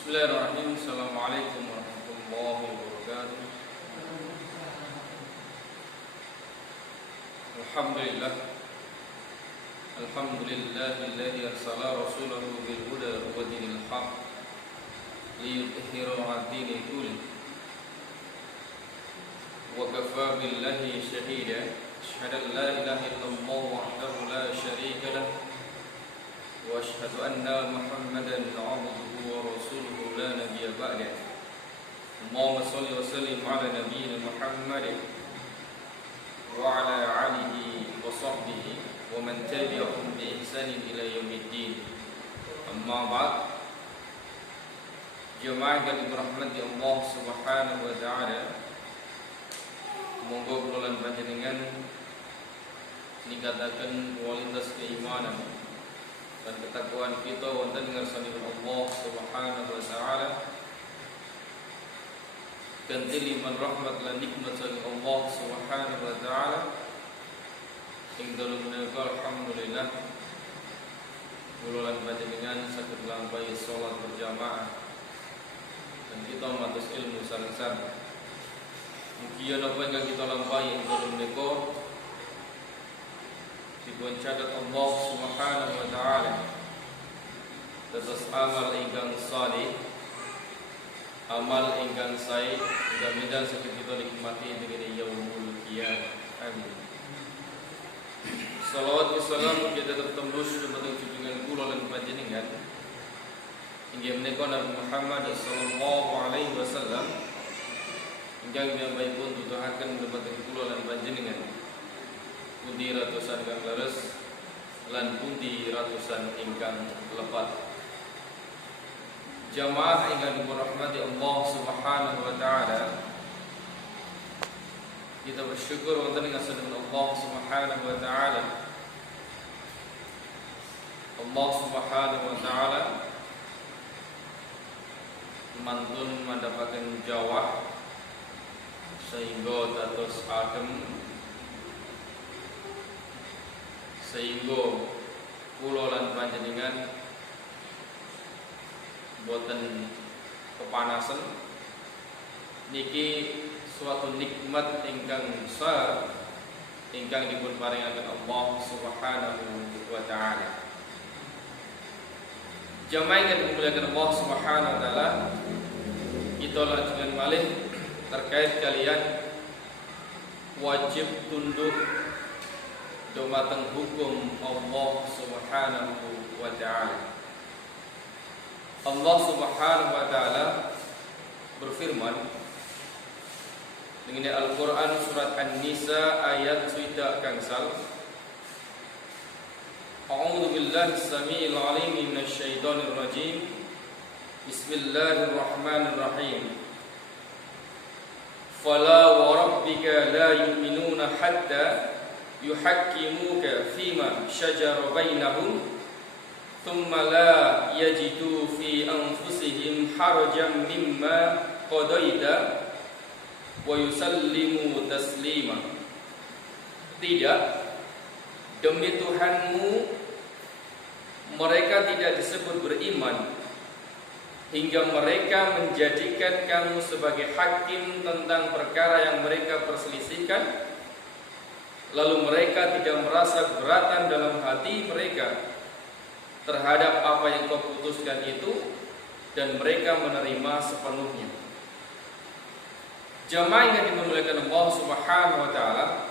Bismillahirrahmanirrahim. Assalamualaikum warahmatullahi wabarakatuh. Alhamdulillah. Alhamdulillahilladzi arsala rasulahu bil huda wa dinil haqq liyudhhirahu 'ala dini kullihi. Wa kafaa billahi shahida. Asyhadu an la ilaha illallah wahdahu la syarika lah. Wa asyhadu anna Muhammadan 'abduhu wa rasuluhu la nabiyya ba'dah. Allahumma shalli wa sallim 'ala nabiyyina Muhammad wa 'ala alihi wa sahbihi wa man tabi'ahum bi ihsanin ila yaumiddin. Amma ba'd. Jemaah yang dirahmati Allah Subhanahu wa taala, monggo kula lan panjenengan ningkataken kualitas keimanan dan ketakwaan kita wonten ngarsanipun Allah Subhanahu wa taala. Kanthi liman rahmat lan nikmat saking Allah Subhanahu wa taala. Ing dalem menika alhamdulillah kula lan panjenengan saged nglampahi salat berjamaah dan kita matos ilmu sareng-sareng. Mugi apa ingkang kita lampahi ing dalem menika dipun catet Allah Subhanahu wa taala dados amal ingkang saleh, amal ingkang sae, mudah-mudahan saged kita nikmati dengan yaumul qiyamah. Amin. Salawat wa salam kita tertembus dumateng junjungan kula lan panjenengan inggih menika Nabi Muhammad sallallahu alaihi wasallam ingkang piyambakipun tutuhaken dumateng kula lan panjenengan pundi ratusan ingkang leres lan pundi ratusan ingkang lepat. Jamaah ingkang dirahmati Allah Subhanahu wa taala, kita bersyukur wonten ing asmanipun Allah Subhanahu wa taala. Allah Subhanahu wa taala mantun mandhapaken jawah sehingga dados adem, sehingga kula lan panjenengan boten kepanasan. Niki suatu nikmat ingkang besar ingkang dipun paringaken Allah Subhanahu wa taala. Jamaah yang dimuliakan Allah Subhanahu wa taala, kita lanjutkan malih terkait kalian wajib tunduk dumateng hukum Allah Subhanahu wa taala. Allah Subhanahu wa taala berfirman dengan Al-Qur'an surat An-Nisa ayat 7 kangsal. A'udzu billahi as-sami'il 'alim minasy syaithanir rajim. Bismillahirrahmanirrahim. Fala wa rabbika la yu'minuna hatta yuhakkimuka fima shajara bainahum thumma la yajidu fi anfusihim harajan mimma qadaita wa yusallimu taslima. Tidak, demi Tuhanmu mereka tidak disebut beriman hingga mereka menjadikan kamu sebagai hakim tentang perkara yang mereka perselisihkan, lalu mereka tidak merasa keberatan dalam hati mereka terhadap apa yang kau putuskan itu, dan mereka menerima sepenuhnya. Jamaah yang dimuliakan Allah Subhanahu wa taala,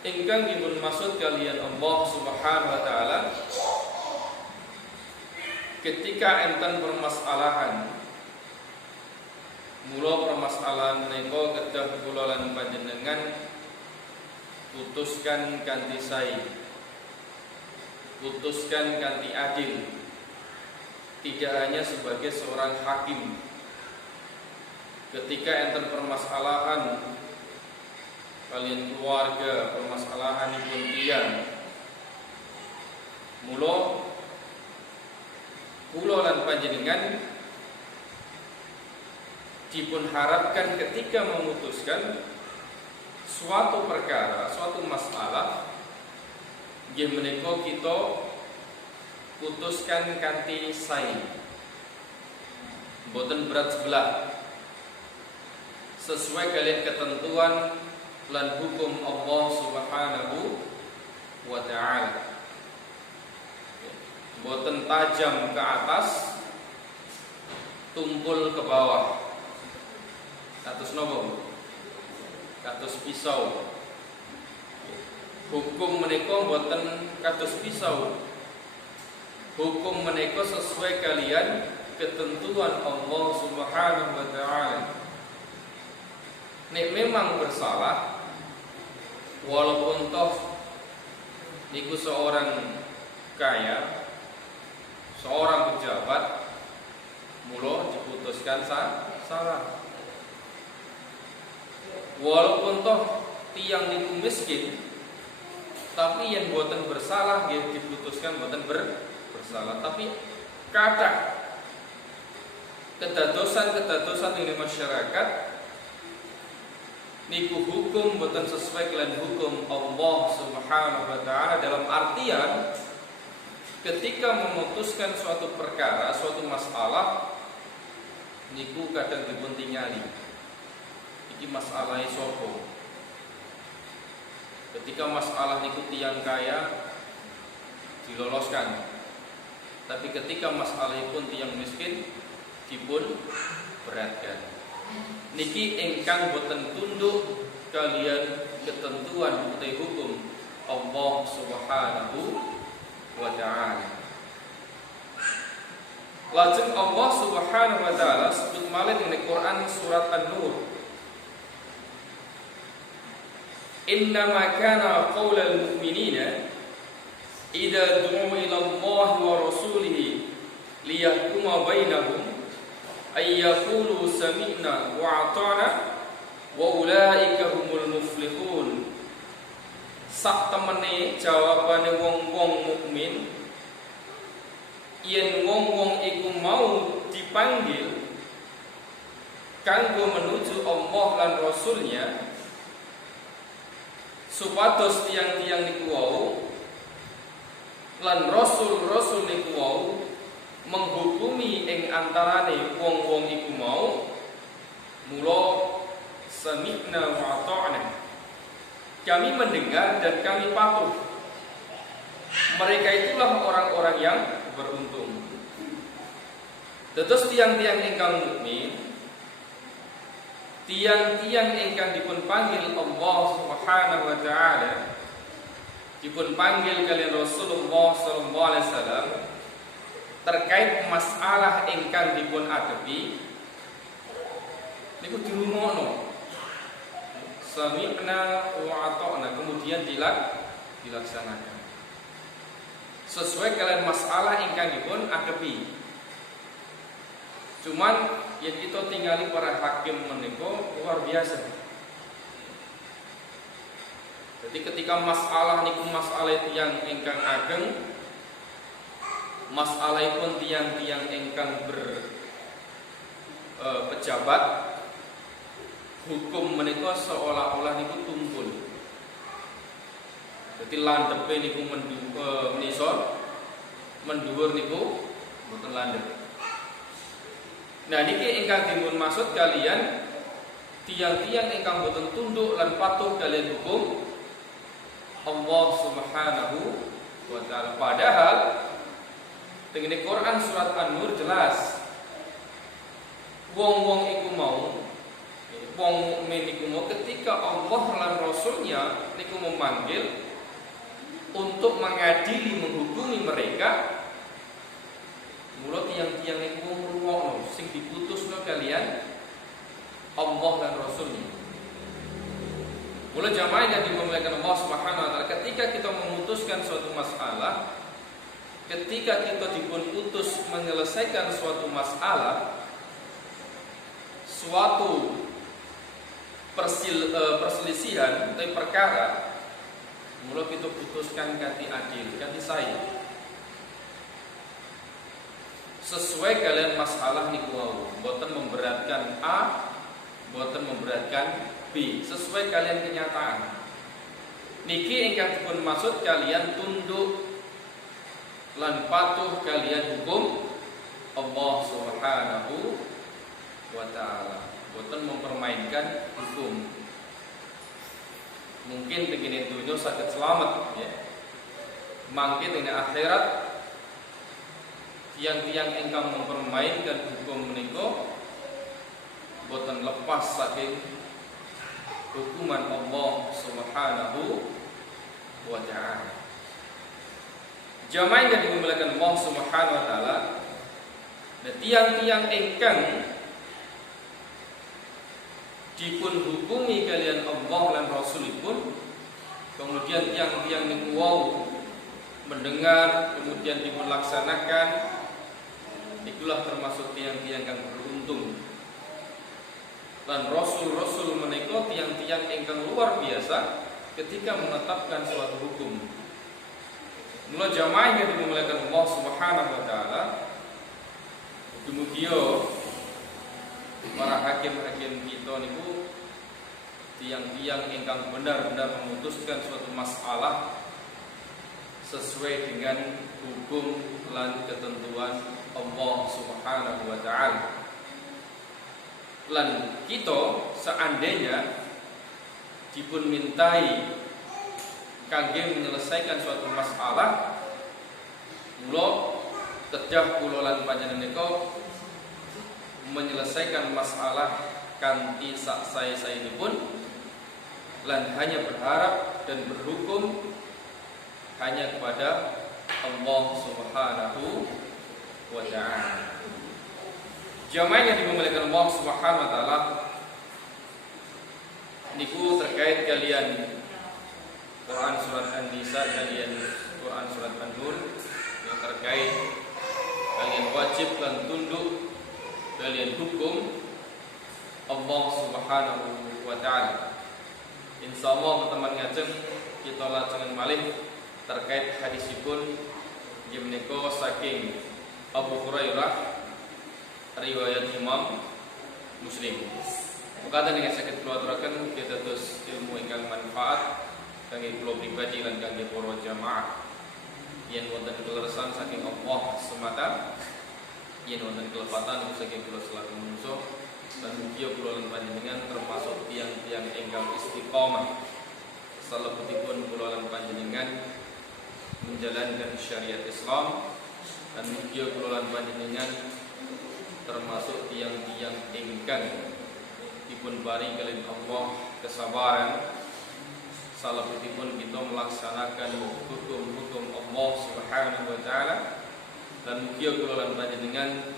ingkang dipun maksud kalian Allah Subhanahu wa taala ketika enten permasalahan, mula permasalahan menika kedah kula lan panjenengan putuskan kanthi sae, putuskan kanthi adil, tidak hanya sebagai seorang hakim. Ketika enten permasalahan kalian keluarga, permasalahan pun tiyang, mula kula lan panjenengan dipun harapkan ketika memutuskan suatu perkara, suatu masalah, nggih menika kita putuskan kanthi sae, boten berat sebelah, sesuai kalian ketentuan lan hukum Allah Subhanahu wa ta'ala. Boten tajam ke atas, tumpul ke bawah. Kados nopo? Kados pisau. Hukum menika boten kados pisau. Hukum menika sesuai kalian ketentuan Allah Subhanahu wa ta'ala. Nek memang bersalah, walaupun toh niku seorang kaya, seorang pejabat, mula diputuskan salah. Walaupun toh tiang niku miskin, tapi yang boten bersalah dia diputuskan boten bersalah. Tapi kadang kedadosan ini masyarakat niku hukum boten sesuai dengan hukum Allah Subhanahu wa ta'ala, dalam artian ketika memutuskan suatu perkara, suatu masalah niku kadang dipun tingali. Iki masalah sopo. Ketika masalah niku tiang kaya diloloskan. Tapi ketika masalah pun tiang miskin dipun beratkan. Niki ingkang boten tunduk kalian ketentuan utai hukum Allah Subhanahu wa ta'ala. Lajeng Allah Subhanahu wa ta'ala sebut malih ing Quran surat An-Nur, innama kana qaulal mu'minina idza du'u ila Allah wa rasulihi liyahkuma bainahum ay yaqulu sami'na wa ata'na wa ulaika humul muflihun. Sak temene jawabane wong-wong mukmin yen wong-wong iku mau dipanggil kanggo menuju Allah lan Rasulnya, supados tiang-tiang niku wau lan rasul-rasul niku wau menghukumi ing antarane wong-wong iku mau, mula sami'na wa ata'na, kami mendengar dan kami patuh. Mereka itulah orang-orang yang beruntung. Tetes tiang-tiang ingkang mukmin, tiang-tiang ingkang dipun panggil Allah Subhanahu wa ta'ala, dipun panggil kalian Rasulullah sallallahu alaihi wasallam terkait masalah ingkang dipun adepi niku dirungokno, sami'na wa ata'na, kemudian dilaksanakan sesuai kalian masalah ingkang dipun adepi. Cuman yang kita tinggali para hakim menika luar biasa. Jadi ketika masalah niku masalah yang ingkang ageng, masalah pun tiang-tiang ingkang pejabat, hukum menika seolah-olah niku tumpul. Jadi landepe niku menisor, menduwur niku mboten landep. Nah niki ingkang dipun maksud kalian tiang-tiang ingkang boten tunduk lan patuh kalian hukum Allah Subhanahu wa ta'ala. Padahal dengan Quran surat An-Nur jelas wong-wong iku mau, wong mukmin iku mau ketika Allah lan Rasulnya niku memanggil untuk mengadili, menghukumi mereka, mula tiang-tiang niku ngrungokno sing diputusno kalian Allah dan Rasulnya. Mula jamaah yang dimuliakan Allah Subhanahu wa ta'ala, ketika kita memutuskan suatu masalah, ketika kita dipun utus menyelesaikan suatu masalah, suatu perselisihan atau perkara, mula kita putuskan ganti adil, ganti sae. Sesuai kalian masalah niku wau, boten memberatkan A, boten memberatkan B, sesuai kalian kenyataan. Niki ingkang dipun maksud kalian tunduk lan patuh kalian hukum Allah Subhanahu wa ta'ala. Boten mempermainkan hukum. Mungkin begini dunia sakit selamat ya. Mangke ing akhirat tiang-tiang ingkang mempermainkan hukum menika boten lepas saking hukuman Allah Subhanahu wa ta'ala. Jamaah yang dimuliakan Allah Subhanahu wa ta'ala, dan tiang-tiang ingkang dipun hukumi kalian Allah lan Rasulipun, kemudian tiang-tiang niku wau mendengar kemudian dipun laksanakan, itulah termasuk tiang-tiang yang beruntung. Dan Rasul-Rasul menika tiang-tiang ingkang luar biasa ketika menetapkan suatu hukum. Mula jamaah yang dimuliakan Allah Subhanahu wa ta'ala, kemudian para hakim-hakim kita niku tiang-tiang ingkang benar-benar memutuskan suatu masalah sesuai dengan hukum lan ketentuan Allah Subhanahu wa ta'ala. Lan kita seandainya dipun mintai kangge menyelesaikan suatu masalah, mula kedah kula lan panjenengan menyelesaikan masalah kanthi sak sae-saenipun lan hanya berharap dan berhukum hanya kepada Allah Subhanahu wa ta'ala. Jamaah yang dimuliakan Allah Subhanahu wa ta'ala, niku terkait kalian Quran surat An-Nisa, kalian Quran surat An-Nur, yang terkait kalian wajib lan tunduk kalian hukum Allah Subhanahu wa ta'ala. Insyaallah teman ngajeng kita lajengan malih terkait hadisipun yang menika saking Abu Hurairah riwayat Imam Muslim. Mukadhan ingkang saged kula aturaken dados ilmu ingkang manfaat kangge kula pribadi lan kangge para jamaah. Yen wonten keleresan saking Allah semata, yen wonten kelepatan saking kula selaku manungsa, lan mugi kula lan panjenengan termasuk tiang-tiang ingkang istiqomah salebetipun kula lan panjenengan menjalankan syariat Islam, dan mugi kula lan panjenengan termasuk tiang-tiang ingkang dipun paring kalian Allah kesabaran salebetipun kita melaksanakan hukum-hukum Allah Subhanahu wa ta'ala, dan mugi kula lan panjenengan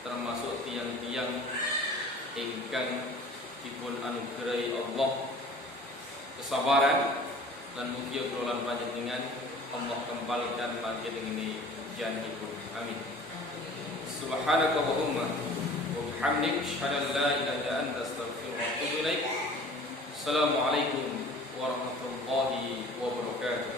termasuk tiang-tiang ingkang dipun anugerahi Allah kesabaran, dan mugi kula lan panjenengan Allah kembalikan mangke ini janjipun. Amin. Subhanakallahumma wa bihamdik asyhadu an la ilaha illa anta astaghfiruka wa atubu ilaik. Assalamualaikum warahmatullahi wabarakatuh.